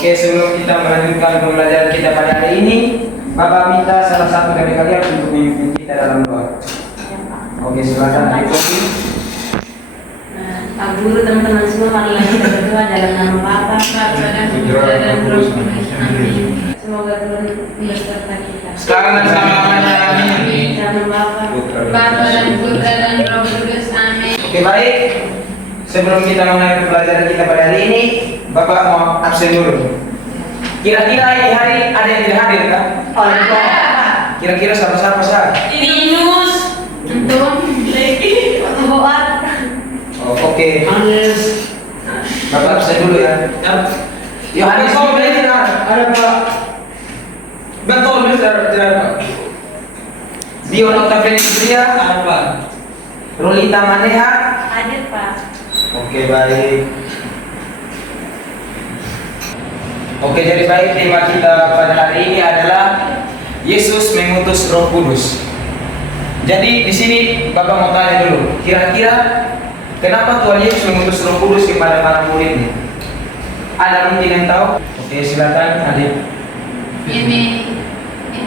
Oke, sebelum kita melanjutkan pembelajaran kita pada hari ini, Bapak minta salah satu dari kalian untuk memimpin kita dalam doa. Oke, silakan Ibu. Pak Guru, teman-teman semua, marilah kita berdoa dalam nama Bapa, dan Putra dan Roh Kudus. Amin. Semoga Tuhan beserta kita. Sekarang dan selama-lamanya. Amin. Dalam Bapa, dan Putra dan Roh Kudus. Amin. Oke, baik. Sebelum kita mulai pembelajaran kita pada hari ini, Bapak mau absen dulu. Kira-kira di hari ada yang tidak hadir kan? Ada. Kira-kira siapa-siapa saja? Linus, Anton, Leki, Boat. Oh, oke. Anis. Bapak absen dulu ya. Yohanes kau berarti ada Pak. Betul, tidak Pak. Dion Octavian Ibria ada Pak. Rolita Maneha Hadir, Pak. Oke, baik. Oke, jadi baik, tema kita pada hari ini adalah Yesus mengutus Roh Kudus. Jadi di sini Bapak mau tanya dulu, kira-kira kenapa Tuhan Yesus mengutus Roh Kudus kepada para muridnya? Ada mungkin yang tahu? Oke, silakan Adik. Ini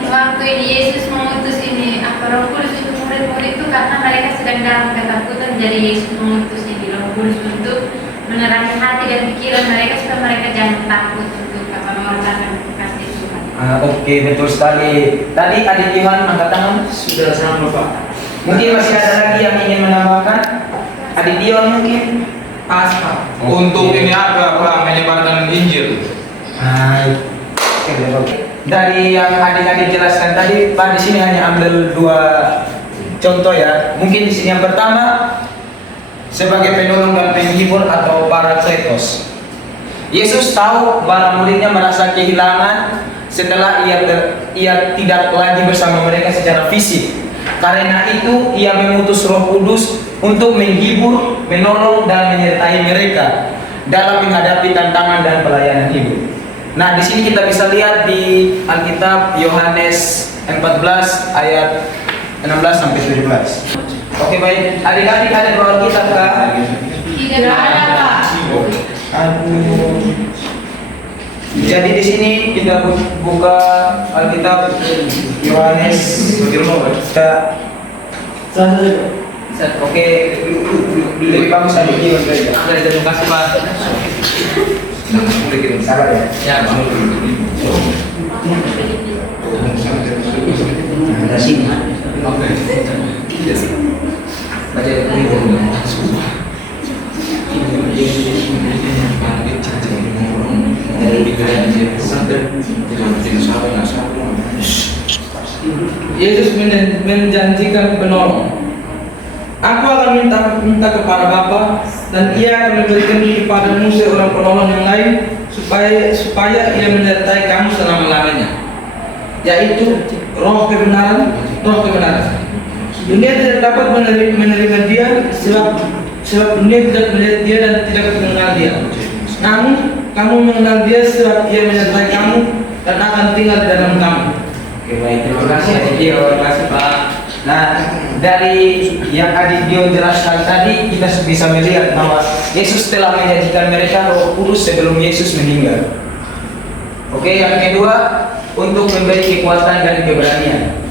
waktu ini Yesus mengutus ini Roh Kudus untuk murid-murid itu karena mereka sedang dalam ketakutan, jadi Yesus mengutus ini Roh Kudus untuk menerangi hati dan pikiran mereka supaya mereka jangan takut untuk mengorbankan kasih Tuhan. Oke, betul sekali. Tadi Adik Yohan angkat tangan. Sudah sama Pak. Mungkin masih ada lagi yang ingin menambahkan? Adik Dion mungkin? Pas Pak. Untuk ini apa Pak? Menyebarkan Injil. Oke, betul. Dari yang adik-adik jelaskan tadi, Pak di sini hanya ambil dua contoh ya. Mungkin di sini yang pertama sebagai penolong dan penghibur atau parakletos. Yesus tahu para muridnya merasa kehilangan setelah ia tidak lagi bersama mereka secara fisik. Karena itu ia mengutus Roh Kudus untuk menghibur, menolong dan menyertai mereka dalam menghadapi tantangan dan pelayanan hidup. Nah, di sini kita bisa lihat di Alkitab Yohanes 14 ayat 16 sampai 17. Oke, baik. Adik-adik ada bawa Alkitab kah? Tidak ada, Pak. Jadi di sini kita buka Alkitab Yohanes. Oke, lebih bagus Adik Dion saja. Terima kasih Pak. Sabar ya. Ya Pak. Ada sini. Oke. Baca itu. Yesus menjanjikan penolong. Aku akan minta kepada Bapa dan Ia akan memberikan kepadamu seorang penolong yang lain supaya Ia menyertai kamu selama-lamanya, yaitu Roh kebenaran. Dunia tidak dapat menerima Dia sebab dunia tidak melihat Dia dan tidak mengenal Dia. Namun kamu mengenal Dia sebab Ia menyertai kamu dan akan tinggal di dalam kamu. Oke, baik, terima kasih Adik Dion. Terima kasih Pak. Nah, dari yang Adik Dion jelaskan tadi kita bisa melihat bahwa Yesus telah menjanjikan mereka Roh Kudus sebelum Yesus meninggal. Oke, yang kedua untuk memberi kekuatan dan keberanian.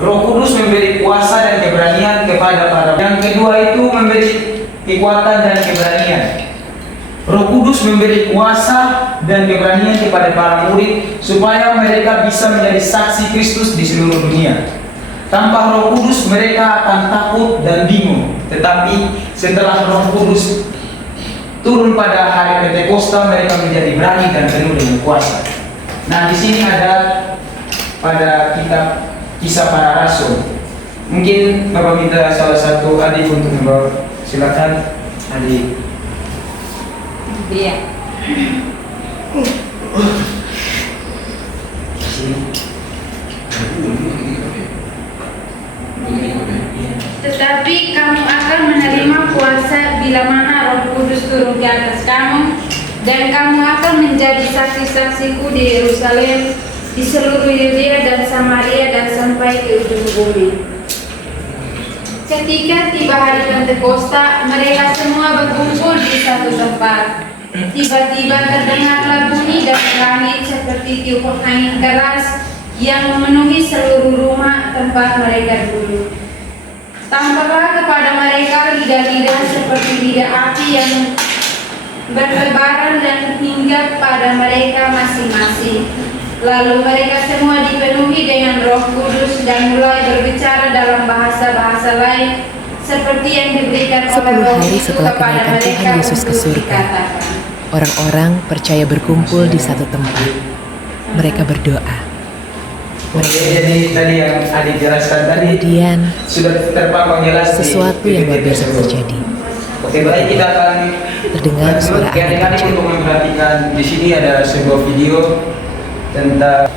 Roh Kudus memberi kuasa dan keberanian kepada para. Yang kedua itu memberi kekuatan dan keberanian. Roh Kudus memberi kuasa dan keberanian kepada para murid supaya mereka bisa menjadi saksi Kristus di seluruh dunia. Tanpa Roh Kudus mereka akan takut dan bingung. Tetapi setelah Roh Kudus turun pada hari Pentakosta, mereka menjadi berani dan penuh dengan kuasa. Nah, di sini ada pada kitab Kisah Para Rasul. Mungkin Bapak minta salah satu adik untuk membawa. Silakan adik. Iya. Tetapi kamu akan menerima kuasa bila mana Roh Kudus turun di atas kamu, dan kamu akan menjadi saksi-saksiku di Yerusalem, di seluruh Yudea dan Samaria dan sampai ke ujung bumi. Ketika tiba hari Pentakosta, mereka semua berkumpul di satu tempat. Tiba-tiba terdengarlah bunyi dari langit seperti tiupan angin keras yang memenuhi seluruh rumah tempat mereka duduk. Tampaklah kepada mereka lidah-lidah seperti lidah api yang bertebaran dan hinggap pada mereka masing-masing. Lalu mereka semua dipenuhi dengan Roh Kudus dan mulai berbicara dalam bahasa-bahasa lain seperti yang diberikan oleh 10 Roh hari itu setelah kepada kenaikan mereka Tuhan Yesus ke untuk surga, dikatakan. orang-orang percaya berkumpul di satu tempat. Mereka berdoa. Oke, jadi tadi yang adik jelaskan tadi Kemudian sudah terpampang jelas di sesuatu yang luar biasa terjadi. Oke, baik, kita akan Terdengar suara angin adik-adik kencang. untuk memperhatikan di sini ada sebuah video tentang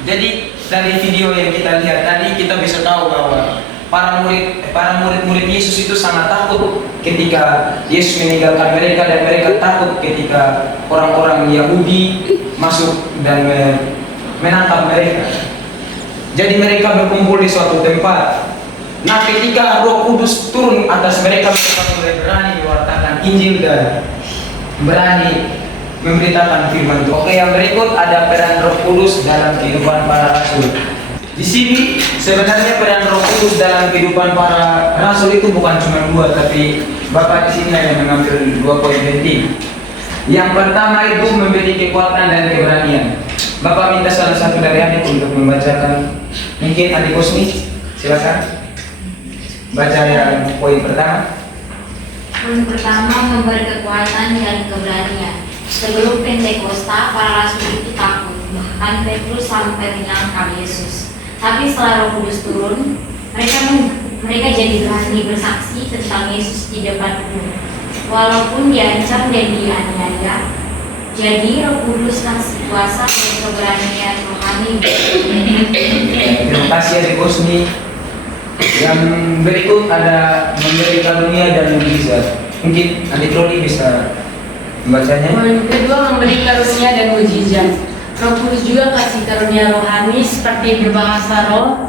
jadi dari video yang kita lihat tadi kita bisa tahu bahwa para murid Yesus itu sangat takut ketika Yesus meninggalkan mereka, dan mereka takut ketika orang-orang Yahudi masuk dan menangkap mereka. Jadi mereka berkumpul di suatu tempat. Nah, ketika Roh Kudus turun atas mereka, mereka mulai berani mewartakan Injil dan berani memberitakan firman Tuhan. Oke, yang berikut ada peran Roh Kudus dalam kehidupan para rasul. Di sini sebenarnya peran Roh Kudus dalam kehidupan para rasul itu bukan cuma dua, tapi Bapak di sini hanya mengambil 2 poin penting. Yang pertama itu memberi kekuatan dan keberanian. Bapak minta salah satu dari adik untuk membacakan. Mungkin adik Kosmi, silakan baca yang poin pertama. Poin pertama, memberi kekuatan dan keberanian. Sebelum Pentakosta, para rasul itu takut, bahkan Petrus sampai menyangkal Yesus. Tapi setelah Roh Kudus turun, mereka jadi berani bersaksi tentang Yesus di depan umum, walaupun diancam dan dianiaya. Jadi Roh Kudus kasih kuasa dan keberanian rohani. Terima kasih adik Kosmi. Yang berikut ada memberi karunia dan mujizat. Mungkin adik Rodi bisa membacanya. Poin kedua, memberi karunia dan mujizat. Roh Kudus juga kasih karunia rohani seperti berbahasa roh,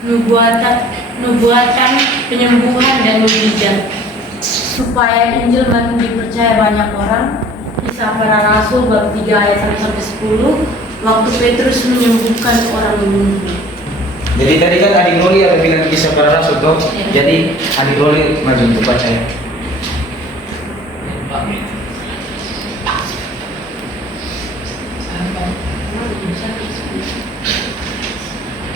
nubuatan, penyembuhan dan mujizat, supaya Injil makin dipercaya banyak orang. Kisah para Rasul bab 3 ayat 1-10, waktu Petrus menyembuhkan orang lumpuh. Jadi tadi kan adik Roli ada bilang kisah para rasul toh. Jadi adik Roli maju untuk baca ya.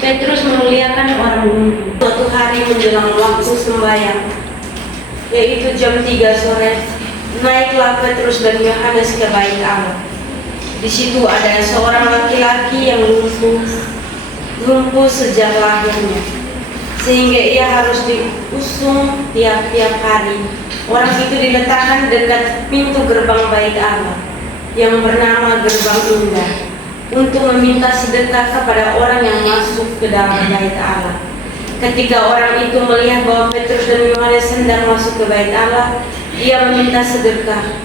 Petrus memuliakan orang lumpuh. Suatu hari menjelang waktu sembahyang, yaitu jam 3 sore, naiklah Petrus dan Yohanes ke bait Allah. Di situ ada seorang laki-laki yang lumpuh sejak lahirnya, sehingga ia harus diusung tiap-tiap hari. Orang itu diletakkan dekat pintu gerbang bait Allah, yang bernama Gerbang Indah, untuk meminta sedekah kepada orang yang masuk ke dalam bait Allah. Ketika orang itu melihat bahwa Petrus dan Yohanes hendak masuk ke bait Allah, ia meminta sedekah.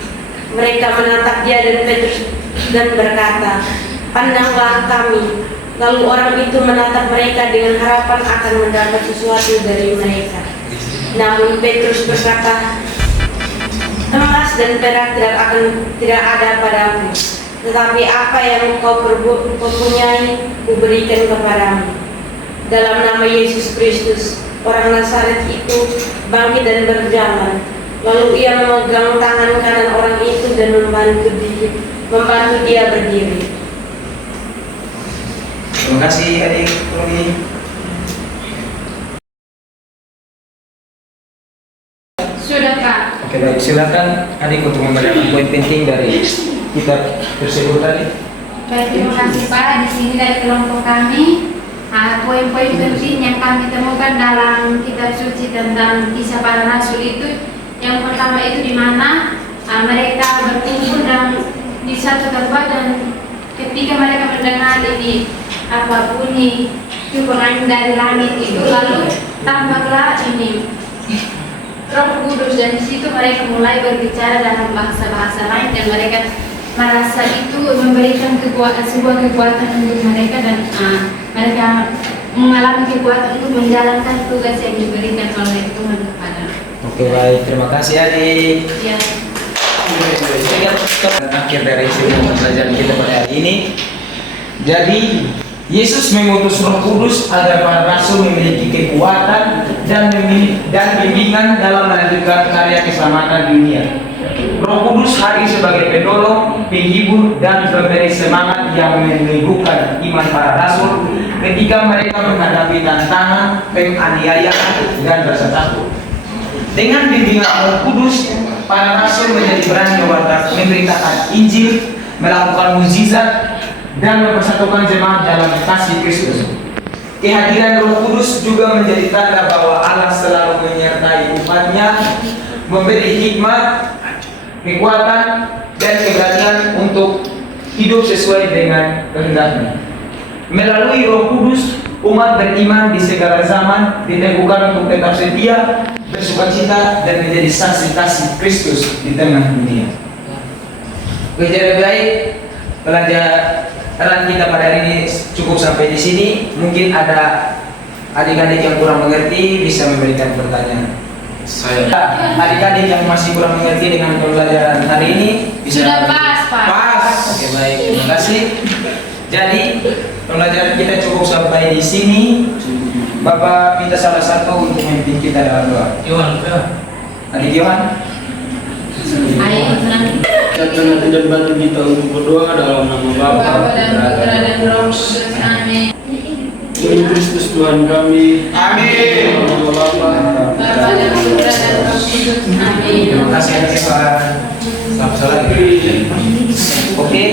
Mereka menatap dia dan Petrus dan berkata, "Pandanglah kami." Lalu orang itu menatap mereka dengan harapan akan mendapat sesuatu dari mereka. Namun Petrus berkata, "Emas dan perak tidak ada padaku, tetapi apa yang kau punyai, kuberikan kepadamu. Dalam nama Yesus Kristus, orang Nazaret itu, bangkit dan berjalan." Lalu ia memegang tangan kanan orang itu dan membantu dia berdiri. Terima kasih adik Roli. Sudah Kak. Oke, baik, silakan adik untuk membacakan poin penting dari kitab tersebut tadi. Baik, terima kasih Pak. Di sini dari kelompok kami, poin-poin penting yang kami temukan dalam kitab suci tentang kisah para rasul itu, yang pertama itu di mana mereka berkumpul di satu tempat, dan ketika mereka mendengar ini bunyi turun dari langit itu, lalu tampaklah ini Roh Kudus, dan di situ mereka mulai berbicara dalam bahasa-bahasa lain, dan mereka merasa itu memberikan sebuah kekuatan untuk mereka, dan mereka mengalami kekuatan untuk menjalankan tugas yang diberikan oleh Tuhan kepada. Oke, baik, terima kasih adik. Ya. Akhir dari semua pelajaran kita pada hari ini. Jadi Yesus mengutus Roh Kudus agar para rasul memiliki kekuatan dan bimbingan dalam melanjutkan karya keselamatan dunia. Roh Kudus hadir sebagai penolong, penghibur, dan pemberi semangat yang meneguhkan iman para rasul ketika mereka menghadapi tantangan, penganiayaan, dan rasa takut. Dengan bimbingan Roh Kudus, para rasul menjadi berani memberitakan Injil, melakukan mukjizat, dan mempersatukan jemaat dalam kasih Kristus. Kehadiran Roh Kudus juga menjadi tanda bahwa Allah selalu menyertai umatnya, memberi hikmat, kekuatan, dan keberanian untuk hidup sesuai dengan kehendaknya. Melalui Roh Kudus, umat beriman di segala zaman diteguhkan untuk tetap setia, bersukacita, dan menjadi saksi kasih Kristus di tengah dunia. Oke, jadi baik, pelajaran kita pada hari ini cukup sampai di sini. Mungkin ada adik-adik yang kurang mengerti bisa memberikan pertanyaan. Saya Adik-adik yang masih kurang mengerti dengan pembelajaran hari ini bisa. Sudah pas, Pak. Pas. Oke, baik, terima kasih. Jadi pembelajaran kita cukup sampai di sini. Bapak minta salah satu untuk memimpin kita dalam doa. Yohan ke? Adik Yohan. Ayo, senang. Siapkan hati dan batin kita untuk berdoa dalam nama Bapa Bapa dan Putra dan Roh Kudus. Amin. demi Kristus Tuhan kami. Amin. Nama Bapa. Bapa dan Putra dan Roh Kudus. Amin. Terima kasih adik Pak. Selamat salat. Oke,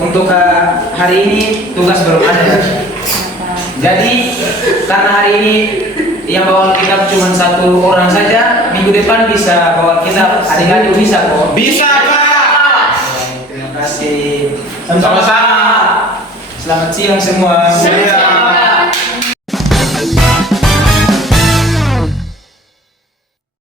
untuk hari ini tugas belum ada. Jadi karena hari ini yang bawa kitab cuma satu orang saja, minggu depan bisa bawa kitab. Adik-adik bisa kok. Bisa, Pak. Terima kasih. Sama-sama. Selamat siang semua. Siang.